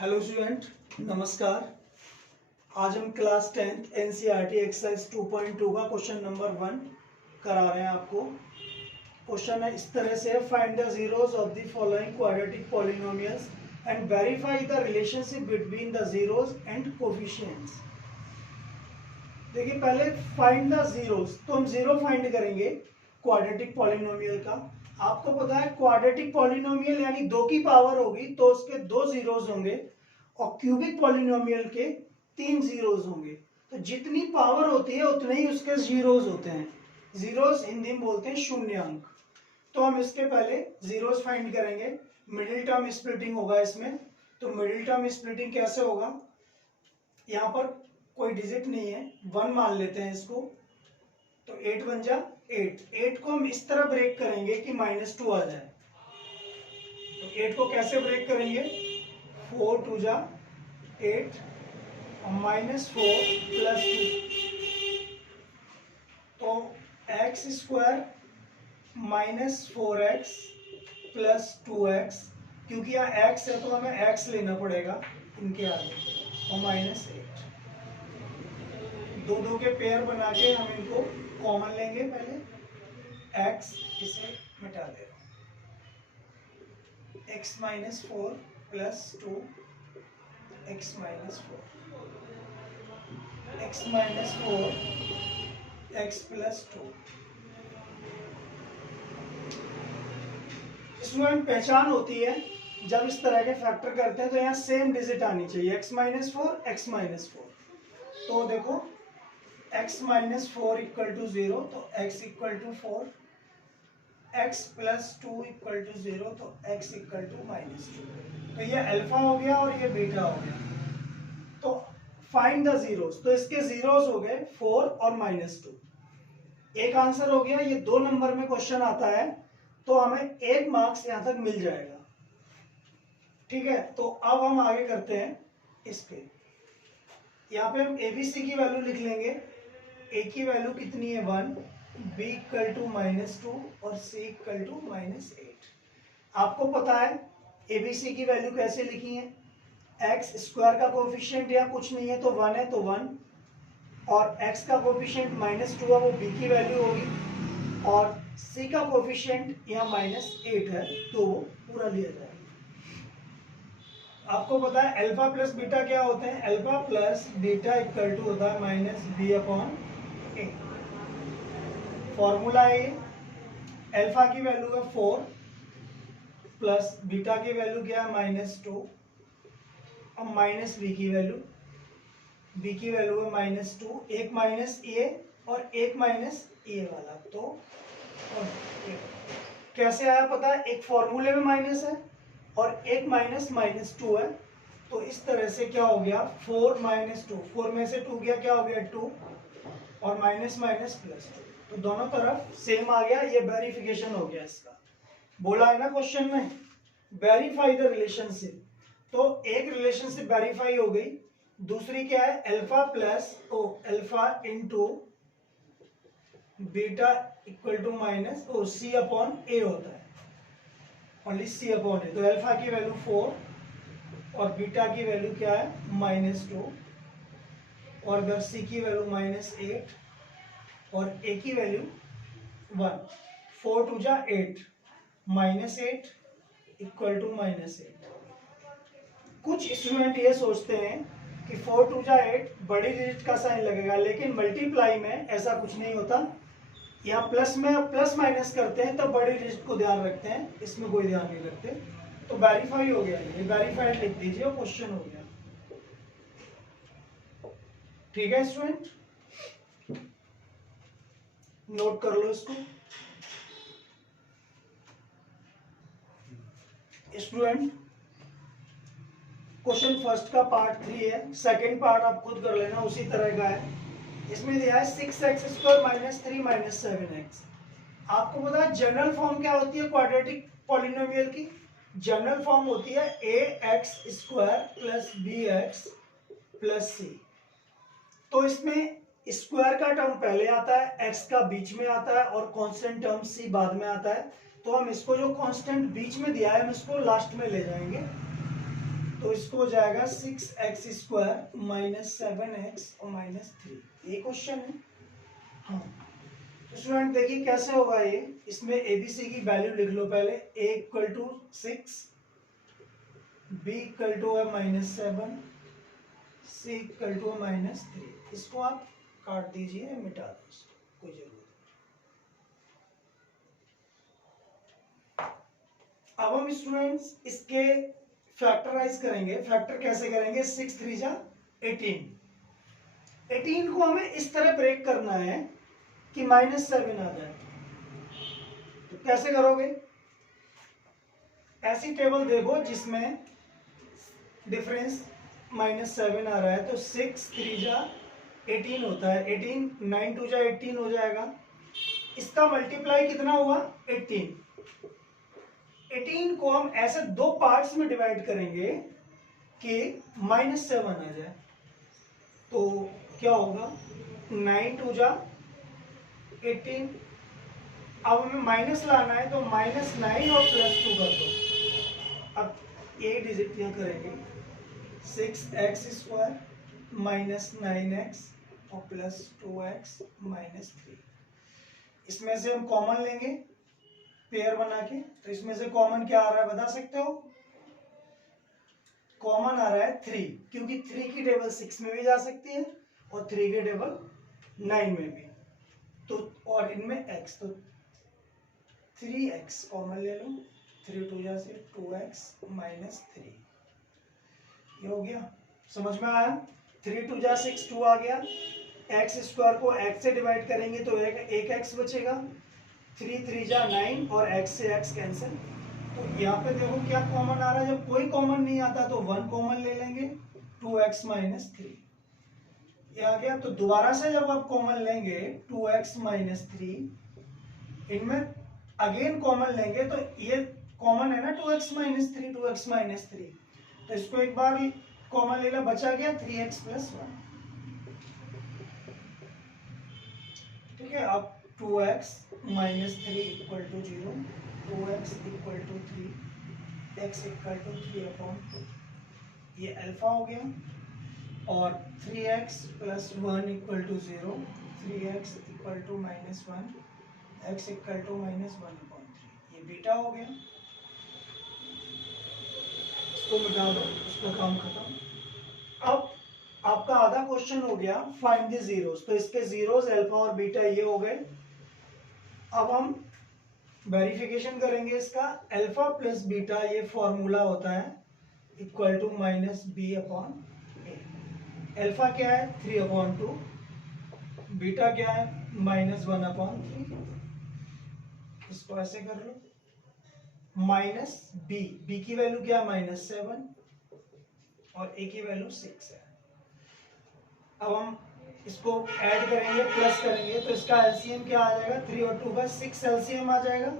Hello student, नमस्कार। आज हम क्लास 10th एनसीईआरटी एक्सरसाइज 2.2 का क्वेश्चन नंबर 1 करा रहे हैं आपको। क्वेश्चन है इस तरह से, find the zeros of the following quadratic polynomials and verify the relationship between the zeros and coefficients. देखिए, पहले फाइंड द जीरोस, तो हम जीरो फाइंड करेंगे क्वाड्रेटिक पॉलिनोमियल का। आपको पता है क्वाड्रेटिक पॉलिनोमियल यानी दो की पावर होगी तो उसके दो जीरोस होंगे, और क्यूबिक पॉलिनोमियल के 3 जीरोस होंगे। तो जितनी पावर होती है उतने ही उसके जीरोस होते हैं। जीरोस हिंदी में बोलते हैं शून्यांक। तो हम इसके पहले जीरोस फाइंड करेंगे। मिडिल टर्म स्प्लिटिंग होगा इसमें। तो मिडिल टर्म स्प्लिटिंग कैसे होगा, यहाँ पर कोई डिजिट नहीं है, 1 मान लेते हैं इसको। तो 8 बन जा 8 को हम इस तरह ब्रेक करेंगे कि -2 आ जाए। तो 8 को कैसे ब्रेक करेंगे, 4 2 जा 8 और -4 + 2। तो x² -4x + 2x, क्योंकि यहाँ x है तो हमें x लेना पड़ेगा इनके आगे, और -8। दो के पेयर बना के हम इनको कॉमन लेंगे। पहले x इसे मिटा दे रहा हूं, x - 4 + 2 x - 4 x - 4 x + 2। इसमें पहचान होती है जब इस तरह के फैक्टर करते हैं तो यहाँ सेम डिजिट आनी चाहिए, x - 4 x - 4। तो देखो x - 4 = 0, तो x = 4, x + 2 = 0, तो x = -2। तो ये अल्फा हो गया और ये बीटा हो गया। तो फाइंड द जीरोस, तो इसके जीरोस हो गए 4 और -2। एक आंसर हो गया। ये 2 नंबर में क्वेश्चन आता है तो हमें 1 मार्क्स यहां तक मिल जाएगा। ठीक है, तो अब हम आगे करते हैं इस पे। यहाँ पे हम ABC की वैल्यू लिख लेंगे। A की वैल्यू कितनी है 1, B = -2 और C = -8। आपको पता है ABC की वैल्यू कैसे लिखी है, x² का कोफिशिएंट यहाँ कुछ नहीं है तो 1 है, तो 1, और x का कोफिशिएंट -2 है, वो B की वैल्यू होगी, और C का कोफिशिएंट यहाँ -8 है तो वो पूरा लिया जाएगा। आपको पता है अल्फा प्लस बीटा क्या होते हैं, अल्फा प्लस बीटा = होता है -b/a। फॉर्मूला है, अल्फा की वैल्यू है 4 प्लस बीटा की वैल्यू क्या है -2, और माइनस b की वैल्यू है -2, एक -a और एक -a वाला। तो कैसे आया पता है, एक फॉर्मूले में माइनस है और एक -2 है। तो इस तरह से क्या हो गया, 4 - 2, 4 में से 2 गया, क्या हो गया 2, और +2। तो दोनों तरफ सेम आ गया। ये वेरिफिकेशन हो गया इसका। बोला है ना क्वेश्चन में, वेरीफाई द रिलेशनशिप। तो एक रिलेशनशिप वेरीफाई हो गई। दूसरी क्या है, अल्फा × बीटा = C/A होता है, ओनली C/A। तो अल्फा की वैल्यू 4 और बीटा की वैल्यू क्या है -2, और अगर C की वैल्यू -8 और A की वैल्यू 1, 4 2 जा 8, -8 = -8। कुछ स्टूडेंट ये सोचते हैं कि 4 2 जा 8 बड़ी डिजिट का साइन लगेगा, लेकिन मल्टीप्लाई में ऐसा कुछ नहीं होता। यहाँ प्लस में प्लस माइनस करते हैं तब बड़ी डिजिट को ध्यान रखते हैं, इसमें कोई ध्यान नहीं रखते। तो वेरीफाई हो गया, ये वेरीफाइड लिख दीजिए और क्वेश्चन हो गया। ठीक है स्टूडेंट, नोट कर लो इसको। स्टूडेंट, क्वेश्चन फर्स्ट का पार्ट 3 है, सेकंड पार्ट आप खुद कर लेना, उसी तरह का है। इसमें दिया है 6x² - 3 - 7x। आपको पता है जनरल फॉर्म क्या होती है क्वाड्रेटिक पॉलिनोमियल की, जनरल फॉर्म होती है ax² + bx + c। तो इसमें स्क्वायर का टर्म पहले आता है, x का बीच में आता है, और कांस्टेंट टर्म c बाद में आता है। तो हम इसको जो कांस्टेंट बीच में दिया है हम इसको लास्ट में ले जाएंगे। तो इसको हो जाएगा 6x² माइनस 7x और माइनस 3। ये क्वेश्चन है। हाँ तो स्टूडेंट देखिए कैसे होगा ये। इसमें एबीसी की वैल्यू लिख लो पहले। a equal to 6, b equal to है माइनस 7, c इक्वल टू है माइनस 3। इसको आप काट दीजिए, मिटा दो, कोई जरूरत नहीं। अब हम स्टूडेंट्स इसके फैक्टराइज करेंगे। फैक्टर कैसे करेंगे? 6 3 जा 18। 18 को हमें इस तरह ब्रेक करना है कि माइनस 7 आ जाए। तो कैसे करोगे? ऐसी टेबल देखो जिसमें डिफरेंस माइनस 7 आ रहा है। तो 6 3 जा 18 होता है। 18 9 2 जा 18 हो जाएगा। इसका मल्टीप्लाई कितना हुआ? 18। 18 को हम ऐसे दो पार्ट्स में डिवाइड करेंगे कि माइनस 7 आ जाए। तो क्या होगा? 9 2 जा 18। अब हमें माइनस लाना है तो -9 और +2 कर दो। अब ये डिजिट यहाँ करेंगे। 6x² माइनस 9x और प्लस 2x माइनस 3। इसमें से हम कॉमन लेंगे पेयर बना के। तो इसमें से कॉमन क्या आ रहा है बता सकते हो? कॉमन आ रहा है 3, क्योंकि 3 की टेबल 6 में भी जा सकती है और 3 की टेबल 9 में भी। तो और इनमें x, तो 3x कॉमन ले लो। 3 2 जा से 2x माइनस 3। ये हो गया, समझ में आया? 3 2 जा 6, 2 आ गया। x² को x से डिवाइड करेंगे तो एक x बचेगा। 3 3 जा 9 और x से x कैंसिल। तो यहाँ पे देखो क्या कॉमन आ रहा है। जब कोई कॉमन नहीं आता तो 1 कॉमन ले लेंगे, 2x माइनस 3 ये आ गया। तो दोबारा से जब आप कॉमन लेंगे 2x माइनस 3, इनमें अगेन कॉमन लेंगे तो ये कॉमन है ना 2x माइनस 3, 2x माइनस 3। तो इसको एक बार कॉमन लेना, बचा गया 3x प्लस 1। ठीक है। अब 2x minus 3 equal to 0, 2x equal to 3, x equal to 3/2। ये अल्फा हो गया। और 3x plus 1 equal to 0, 3x equal to minus 1, x equal to minus 1/3। ये बीटा हो गया। इसको मिटा दो, इसका काम खत्म। अब आपका आधा क्वेश्चन हो गया फाइंड द जीरोस। तो इसके जीरोस अल्फा और बीटा ये हो गए। अब हम वेरिफिकेशन करेंगे इसका। अल्फा प्लस बीटा ये फॉर्मूला होता है equal to minus b/a। Alpha क्या है? 3/2। बीटा क्या है? -1/3। इसको ऐसे कर लो। माइनस b की वैल्यू क्या है? -7 और a की वैल्यू 6 है। अब हम इसको ऐड करेंगे, प्लस करेंगे तो इसका एलसीएम क्या आ जाएगा? 3 और 2 का 6 एलसीएम आ जाएगा।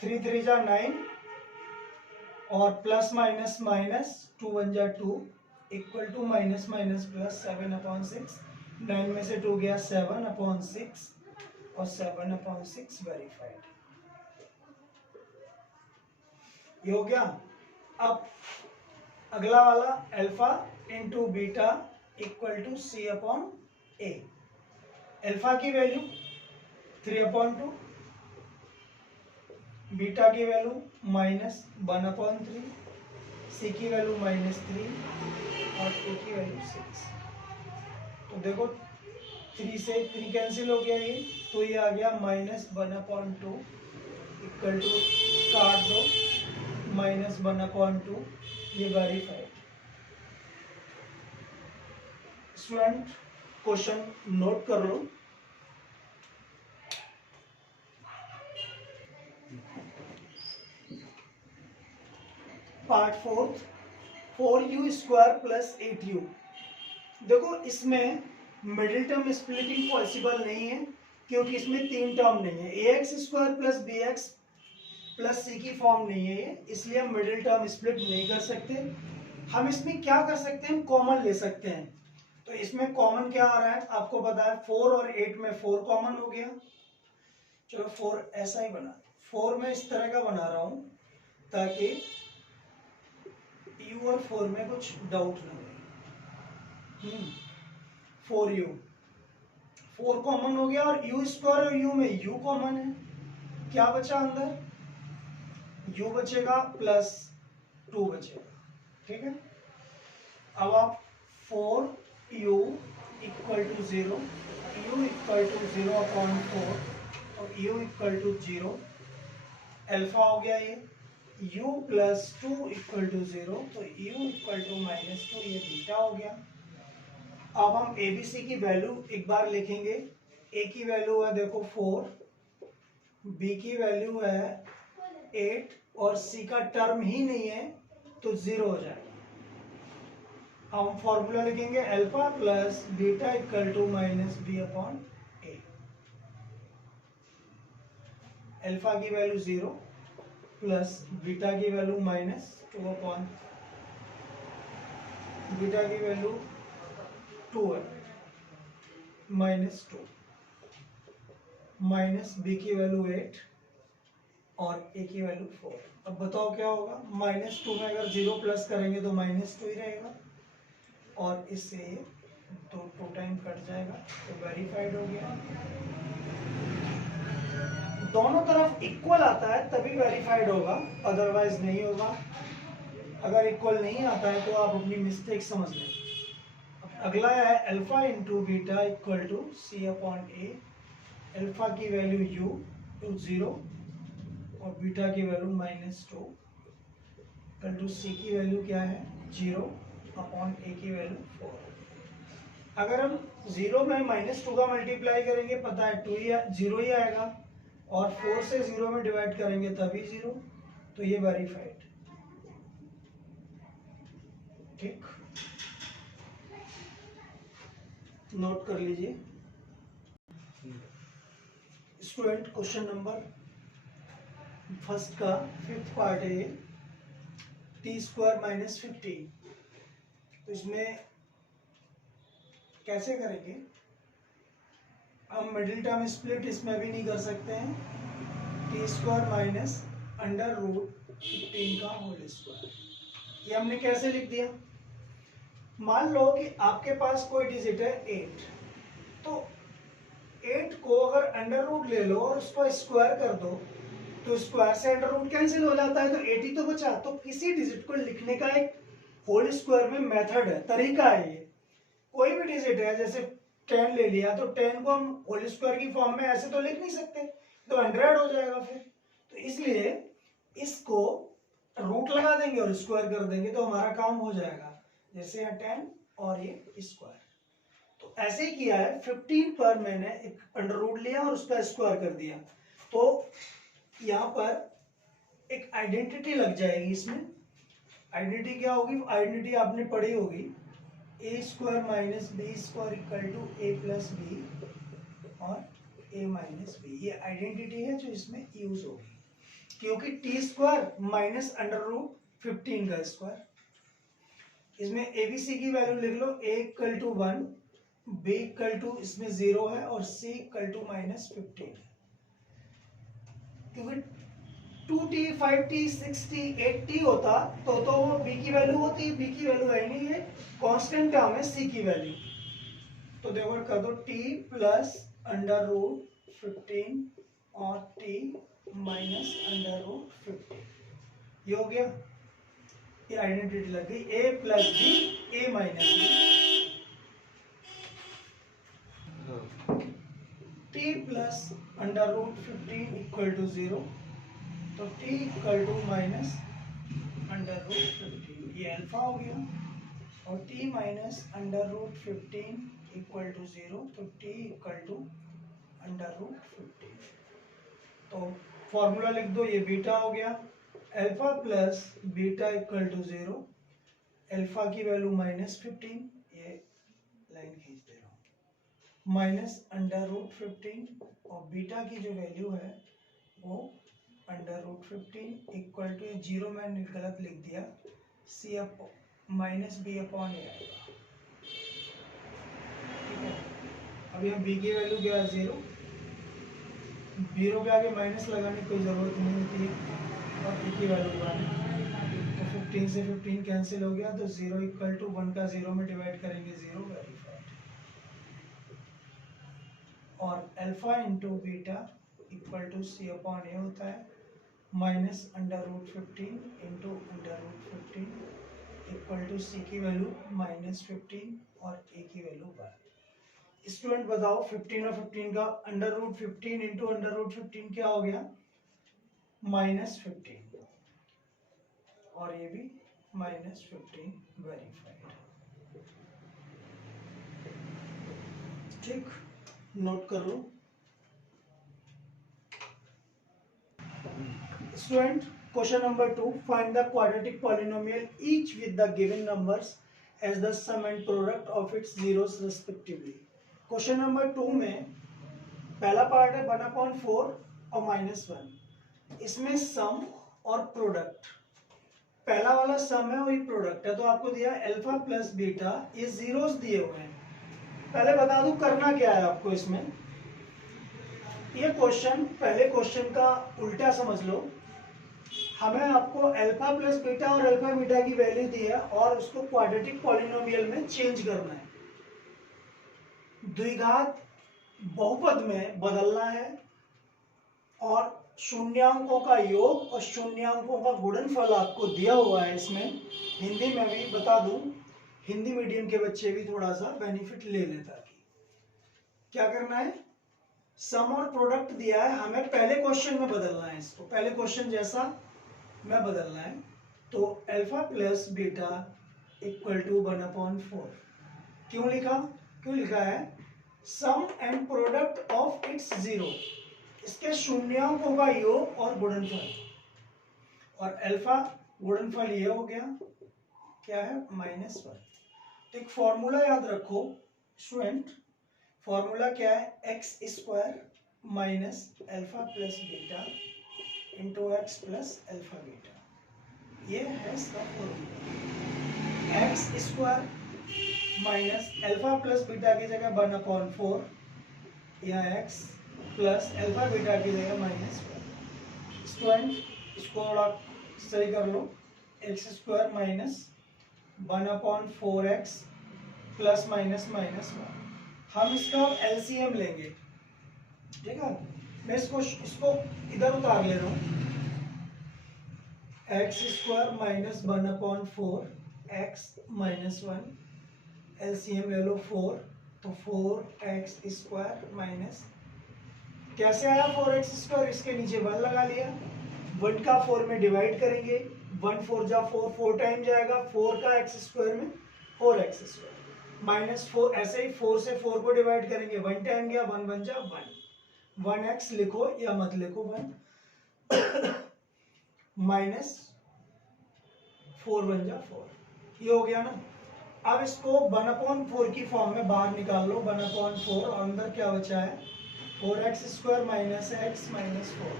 3 3 जा 9 और प्लस माइनस माइनस 2 1 जा 2 equal to minus minus plus 7/6। 9 में से 2 गया 7/6 और 7/6 वेरीफाइड। ये हो गया। अब अगला वाला alpha into beta equal to c/a। Alpha की वैल्यू 3/2, बीटा की वैल्यू -1/3, सी की वैल्यू -3 और ए की वैल्यू 6। तो देखो 3 से 3 कैंसिल हो गया ये, तो ये आ गया -1/2 इक्वल टू, काट दो, -1/2। ये वेरीफाइड। स्टूडेंट क्वेश्चन नोट कर लो। Part 4, 4u² plus 8u। देखो इसमें मिडिल टर्म स्प्लिटिंग पॉसिबल नहीं है क्योंकि इसमें 3 टर्म नहीं है। ax² plus bx plus c की फॉर्म नहीं है ये, इसलिए हम मिडिल टर्म स्प्लिट नहीं कर सकते। हम इसमें क्या कर सकते हैं? कॉमन ले सकते हैं। तो इसमें कॉमन क्या आ रहा है आपको पता है? 4 और 8 में 4 कॉमन हो गया। चलो 4 ऐसा ही बना, 4 में इस तरह का बना रहा हूं ताकि 2 और 4 में कुछ डाउट नहीं है। 4u 4 कॉमन हो गया और u स्क्वायर और u में u कॉमन है, क्या बचा अंदर, u बचेगा प्लस 2 बचेगा, ठीक है। अब आप 4u equal to 0, u equal to 0/4 और u इक्वल टू 0, अल्फा हो गया ये, u प्लस 2 इक्वल टू 0, तो u इक्वल टू -2, ये बीटा हो गया। अब हम ABC की वैल्यू एक बार लिखेंगे। A की वैल्यू है देखो 4, B की वैल्यू है 8 और C का टर्म ही नहीं है तो 0 हो जाएगा। हम फॉर्मूला लिखेंगे alpha plus beta equal to -b/a। Alpha की वैल्यू 0 प्लस बीटा की वैल्यू -2 बीटा की वैल्यू 2 है, -2 माइनस बी की वैल्यू 8 और ए की वैल्यू 4। अब बताओ क्या होगा, -2 में अगर 0 प्लस करेंगे तो -2 ही रहेगा और इससे 2 टाइम कट जाएगा, तो वेरीफाइड हो गया। दोनों तरफ इक्वल आता है तभी वेरीफाइड होगा, अदरवाइज नहीं होगा। अगर इक्वल नहीं आता है तो आप अपनी मिस्टेक समझ लें। अगला है alpha into beta equal to c/a। Alpha की वैल्यू u टू 0 और बीटा की वैल्यू -2 इक्वल टू c की वैल्यू क्या है 0/a की वैल्यू 4। अगर हम 0 में -2 का मल्टीप्लाई करेंगे पता है 0 ही आएगा और 4 से 0 में डिवाइड करेंगे तभी 0, तो ये वेरीफाइड, ठीक, नोट कर लीजिए। स्टूडेंट क्वेश्चन नंबर फर्स्ट का 5th पार्ट है ये, t² - 15। तो इसमें कैसे करेंगे, हम मिडिल टर्म स्प्लिट इसमें भी नहीं कर सकते हैं, t² - √15 का होल स्क्वायर। ये हमने कैसे लिख दिया, मान लो कि आपके पास कोई डिजिट है 8, तो 8 को अगर अंडर रूट ले लो और उसको स्क्वायर कर दो तो स्क्वायर से अंडर रूट कैंसिल हो जाता है, तो 8 ही तो बचा। तो किसी डिजिट को लिखने का एक होल स्क्वायर में मेथड है, तरीका है ये। कोई भी डिजिट है, जैसे 10 ले लिया तो 10 को हम होल स्क्वायर की फॉर्म में ऐसे तो लिख नहीं सकते, तो 100 हो जाएगा फिर। तो इसलिए इसको रूट लगा देंगे और स्क्वायर कर देंगे तो हमारा काम हो जाएगा। जैसे यहाँ 10 और ये स्क्वायर, तो ऐसे ही किया है। 15 पर मैंने एक अंडर रूट लिया और उसका स्क्वायर कर दिया, तो यहाँ पर एक आइडेंटिटी लग जाएगी। इसमें आइडेंटिटी क्या होगी, आइडेंटिटी आपने पढ़ी होगी, a² - b² equal to a + b और a - b। ये आइडेंटिटी है जो इसमें यूज होगी, क्योंकि t² - √15 का स्क्वायर। इसमें ABC की वैल्यू लिख लो, a equal to 1, b equal to इसमें 0 है और c इक्वल टू -15 है। क्योंकि 2t 5t 6t 8t होता तो वो b की वैल्यू होती, b की वैल्यू है नहीं, ये कांस्टेंट टर्म है c की वैल्यू। तो देखो कर दो t प्लस √15 और t माइनस √15, ये हो गया। ये आइडेंटिटी लग गई, a + b a - b, t plus √15 equal to 0, तो t इक्वल टू -√15, ये अल्फा हो गया। और t माइनस √15 इक्वल टू 0, तो t इक्वल टू √15। तो फॉर्मूला लिख दो, ये बीटा हो गया। Alpha plus beta equal to 0, alpha की वैल्यू -15, ये लाइन खींच दे रहा हूँ, -√15 और बीटा की जो वैल्यू है वो √15 इक्वल टू 0, मैंने गलत लिख दिया, -b/a आएगा, ठीक है। अब यहाँ b की वैल्यू क्या है 0, 0 के आगे माइनस लगाने की कोई ज़रूरत नहीं होती है, और b की वैल्यू 1, तो 15 से 15 कैंसिल हो गया तो 0 इक्वल टू 1 का 0 में डिवाइड करेंगे 0, वेरीफाइड। और alpha into beta equal to C upon A होता है minus √15 into √15 equal to C की वैल्यू -15 और ए की वैल्यू 1। स्टूडेंट बताओ 15 और 15 का √15 इंटू √15 क्या हो गया? -15 और ये भी -15, वेरीफाइड। ठीक, नोट कर लो student. Question number 2, find the quadratic polynomial each with the given numbers as the sum and product of its zeros respectively. Question number 2 में पहला पार्ट है 1/4 और -1। इसमें सम और प्रोडक्ट, पहला वाला सम है वही प्रोडक्ट है, तो आपको दिया अल्फा प्लस बीटा, ये जीरोस दिए हुए हैं। पहले बता दूं करना क्या है आपको इसमें। ये क्वेश्चन पहले क्वेश्चन का उल्टा समझ लो। हमें आपको अल्फा प्लस बीटा और अल्फा बीटा की वैल्यू दी है और उसको क्वाड्रेटिक पॉलिनोमियल में चेंज करना है, द्विघात बहुपद में बदलना है और शून्यांकों का योग और शून्यांकों का गुणनफल आपको दिया हुआ है। इसमें हिंदी में भी बता दूं, हिंदी मीडियम के बच्चे भी थोड़ा सा बेनिफिट ले लें। ताकि क्या करना है, सम और प्रोडक्ट दिया है, हमें पहले क्वेश्चन में बदलना है इसको, पहले क्वेश्चन जैसा में बदलना है। तो alpha plus beta equal to 1/4 क्यों लिखा? क्यों लिखा है? Sum and product of its zero, इसके शून्यांकों का योग और गुणनफल, और अल्फा गुणनफल ये हो गया, क्या है? -1। तो एक फॉर्मूला याद रखो स्टूडेंट, फॉर्मूला क्या है? x² minus alpha plus beta into x plus alpha beta, ये है इसका formula. x² minus alpha plus beta की जगह 1/4 या x प्लस अल्फा बीटा की जगह -1। स्टूडेंट इसको थोड़ा सही कर लो, x² माइनस 1/4x प्लस -1। हम इसका एलसीएम लेंगे, ठीक है? मैं इसको इधर उतार ले रहा हूँ। x² माइनस 1/4 x -1, एलसीएम ले लो 4, तो 4x² माइनस, कैसे आया 4x²? इसके नीचे 1 लगा लिया, 1 का 4 में डिवाइड करेंगे, 1 4 जा 4, 4 टाइम जाएगा, 4 का x² में 4x² -4, ऐसे ही 4 से 4 को डिवाइड करेंगे, 1 टाइम गया, 1 1 जा 1, 1x लिखो या मत लिखो 1 -4 1 जा 4, ये हो गया ना। अब इसको 1/4 की फॉर्म में बाहर निकाल लो, 1/4 और अंदर क्या बचा है? 4x² माइनस x माइनस 4,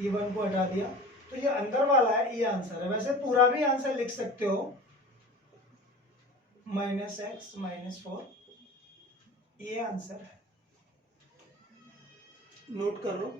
ये 1 को हटा दिया, तो ये अंदर वाला है, ये आंसर है। वैसे पूरा भी आंसर लिख सकते हो, -x माइनस 4, ये आंसर है, नोट कर लो।